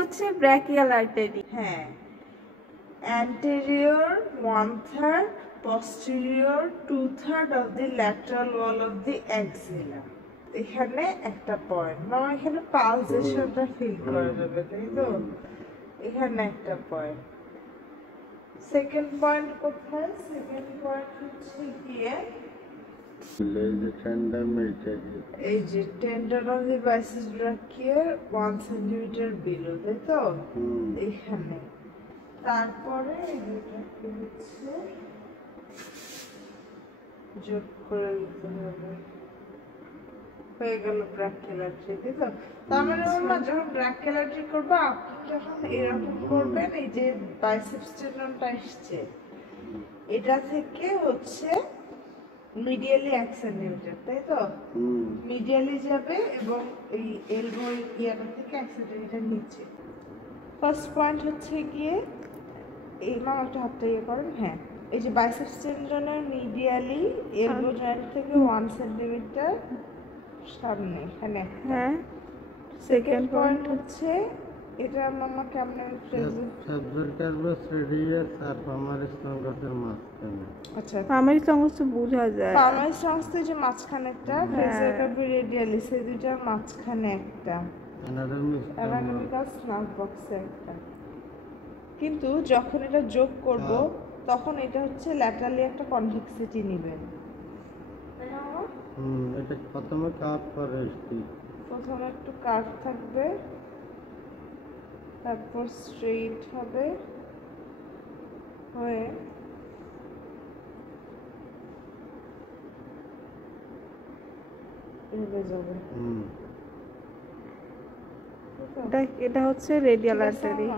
হচ্ছে brachial artery. হ্যাঁ, anterior 1/3, posterior 2/3 of the lateral wall of the axilla। এখানে একটা পয়েন্ট, মানে এখানে পালসেশনটা ফিল করা যাবে, তাই তো? এখানে একটা পয়েন্ট। সেকেন্ড পয়েন্ট কোথায়? সেকেন্ড পয়েন্ট হচ্ছে গিয়ে এই যে টেন্ডন অফ দি বাইসেপস ব্রাকিয়ার 1 সেন্টিমিটার বিলো, তাই তো? এখানে। তারপরে এটাকে হচ্ছে যোগ করে দিতে হবে, হয়ে গেল ব্রাকিয়াল আর্টারি, তাই তো? তার মানে আমরা যখন ব্রাকিয়াল আর্টারি করবো, আপনি যখন এরকম করবেন, এই যে বাইসেপস টেন্ডনটা আসছে এটা থেকে হচ্ছে মিডিয়ালি 1 সেন্টিমিটার, তাই তো? মিডিয়ালি যাবে এবং এই এলবো ইয়াটা থেকে 1 সেন্টিমিটার নিচে। ফার্স্ট পয়েন্ট হচ্ছে গিয়ে এই একটা হাতটা ইয়ে করেন, হ্যাঁ, এই যে বাইসেপস টেন্ডনের মিডিয়ালি এলবো জয়েন্ট থেকে 1 সেন্টিমিটার সামনে এখানে। হ্যাঁ, সেকেন্ড পয়েন্ট হচ্ছে এটা মামা কেমনে সাবভার্টাব্রাস রেডিয়াস আর পালমারিস লঙ্গাসের মাঝখানে। আচ্ছা, পালমারিস লঙ্গাস তো বোঝা যায়। পালমারিস লঙ্গাস তো যে মাঝখানে একটা, ফেসিওকার্পি রেডিয়ালিস এই দুইটার মাঝখানে একটা, অ্যানাটমিক্যাল স্নাপ বক্সে একটা। কিন্তু যখন এটা যোগ করব তখন এটা হচ্ছে ল্যাটারালি একটা কনভেক্সিটি নেবে। এটা প্রথমে কাট করে প্রথমে একটু কার্ভ থাকবে, তারপর স্ট্রেইট হবে, হয়ে যাবে। এটা হচ্ছে রেডিয়াল আর্টারি।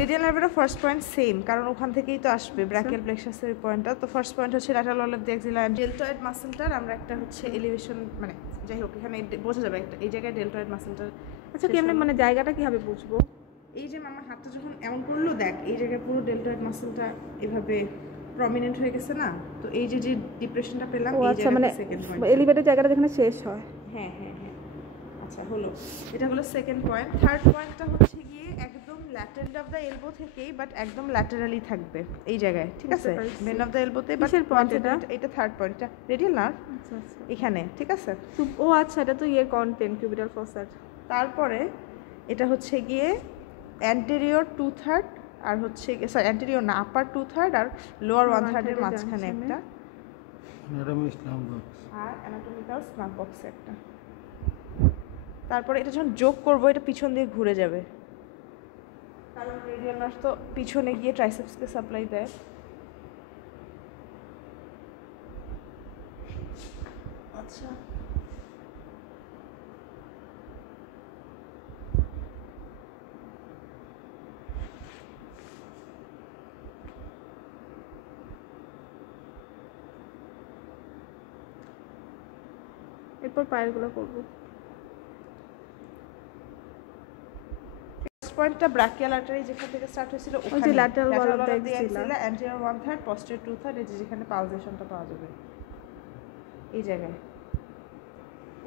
রেডিয়াল নার্ভের ফার্স্ট পয়েন্ট সেম, কারণ ওখান থেকেই তো আসবে ব্র্যাকিয়াল প্লেক্সাসের পয়েন্টটা। তো ফার্স্ট পয়েন্ট হচ্ছে lateral wall of the axilla deltoid মাসলটার আমরা একটা হচ্ছে এলিভেশন, মানে যাই হোক এখানে বোঝা যাবে একটা এই জায়গায় ডেল্টয়েড মাসলটার। আচ্ছা, কেমনে মানে জায়গাটা কিভাবে বুঝবো? এই যে আমার হাতটা যখন এমন করলো, দেখ এই জায়গায় পুরো ডেল্টয়েড মাসলটা এভাবে প্রমিনেন্ট হয়ে গেছে না? তো এই যে যে ডিপ্রেশনটা পেলাম এই আচ্ছা, মানে জায়গাটা সেকেন্ড পয়েন্ট, এলিভেটেড জায়গাটা যেখানে শেষ হয়। হ্যাঁ হ্যাঁ হ্যাঁ, আচ্ছা হলো, এটা হলো সেকেন্ড পয়েন্ট। থার্ড পয়েন্টটা হচ্ছে গিয়ে একদম ল্যাটারাল অফ দ্য এলবো থেকেই, বাট একদম ল্যাটারালি থাকবে এই জায়গায়, ঠিক আছে? বেন্ড অফ দ্য এলবোতে। কিসের পয়েন্ট এটা? এটা থার্ড পয়েন্টটা রেডিয়াল নার্ভ। আচ্ছা আচ্ছা, এখানে, ঠিক আছে? ও আচ্ছা, এটা তো ইয়ের কন্টেন্ট কিউবিটাল ফসার। তারপরে এটা হচ্ছে গিয়ে অ্যান্টেরিয়র 2/3 আর হচ্ছে সরি অ্যান্টেরিয়র না, আপার 2/3 আর লোয়ার 1/3 এর মাঝখানে একটা, আর অ্যানাটমিক্যাল স্নাপ বক্সে একটা। তারপরে এটা যখন যোগ করবো এটা পিছন দিয়ে ঘুরে যাবে, কারণ রেডিয়াল নার্ভ তো পিছনে গিয়ে ট্রাইসেপসকে সাপ্লাই দেয়। আচ্ছা, এরপর পায়েরগুলো করবো। পয়েন্টটা ব্রাকিয়াল আর্টারি যেখান থেকে স্টার্ট হয়েছিল ওখানে, যে lateral wall of the axilla anterior 1/3 posterior 2/3, এই যে যেখানে পালসেশনটা পাওয়া যাবে এই জায়গায়,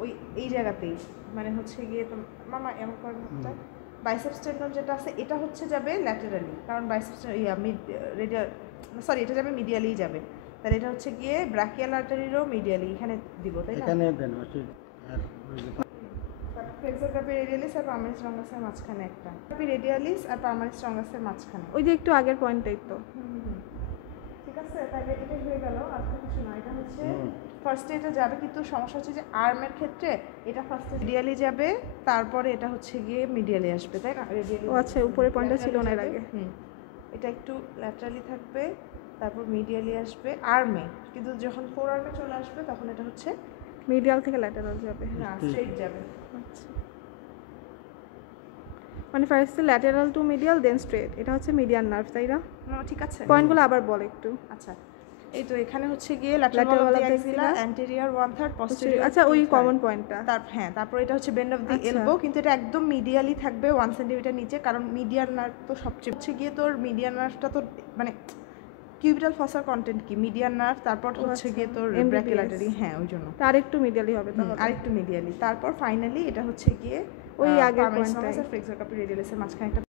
ওই এই জায়গাতেই, মানে হচ্ছে গিয়ে তো মামা এমন করেন একটা বাইসেপস টেন্ডন যেটা আছে এটা হচ্ছে যাবে ল্যাটারালি, কারণ বাইসেপস মিড রেডিয়াল, সরি এটা যাবে মিডিয়ালিই যাবে, তাহলে এটা হচ্ছে গিয়ে ব্রাকিয়াল আর্টারিরও মিডিয়ালি এখানে দিব, তাই না? এখানে দেন ফ্লেক্সোকার্পি রেডিয়ালিস আর পালমারিস লঙ্গাসের মাঝখানে একটা, রেডিয়ালিস আর পালমারিস লঙ্গাসের মাঝখানে, ওই যে একটু আগের পয়েন্টটাই তো। ঠিক আছে? তাহলে এটা হয়ে গেল। আর কিছু না, এটা হচ্ছে ফার্স্টে এটা যাবে, কিন্তু সমস্যা হচ্ছে যে আর্মের ক্ষেত্রে এটা ফার্স্টে রেডিয়ালি যাবে, তারপরে এটা হচ্ছে গিয়ে মিডিয়ালি আসবে, তাই না? রেডিয়ালি। ও আচ্ছা, উপরের পয়েন্টটা ছিল না এর আগে। এটা একটু ল্যাটারালি থাকবে, তারপর মিডিয়ালি আসবে আর্মে, কিন্তু যখন ফোর আর্মে চলে আসবে তখন এটা হচ্ছে মিডিয়াল থেকে ল্যাটারাল যাবে। না, স্ট্রেট যাবে। আচ্ছা, মানে ফার্স্ট ল্যাটারাল টু মিডিয়াল দেন স্ট্রেট, এটা হচ্ছে মিডিয়ান নার্ভ, তাই না? ঠিক আছে, পয়েন্টগুলো আবার বল একটু। আচ্ছা, এই তো এখানে হচ্ছে গিয়ে lateral wall of the axilla anterior 1/3 posterior, আচ্ছা ওই কমন পয়েন্টটা। হ্যাঁ, তারপর এটা হচ্ছে বেন্ড অফ দি এলবো, কিন্তু এটা একদম মিডিয়ালি থাকবে 1 সেন্টিমিটার নিচে, কারণ মিডিয়াল নার্ভ তো সবচেয়ে হচ্ছে গিয়ে তোর মিডিয়াল নার্ভটা তো মানে কিউবিটাল ফসার কন্টেন্ট কি মিডিয়ান নার্ভ, তারপর হচ্ছে গিয়ে তোর ব্র্যাকিয়াল আর্টারি, হ্যাঁ ওই জন্য তার একটু মিডিয়ালি হবে, তাহলে আরেকটু মিডিয়ালি। তারপর ফাইনালি এটা হচ্ছে গিয়ে ওই আগের পামের পয়েন্টটাই। ফ্লেক্সর কাপি রেডিয়ালিসের মাঝখানে একটা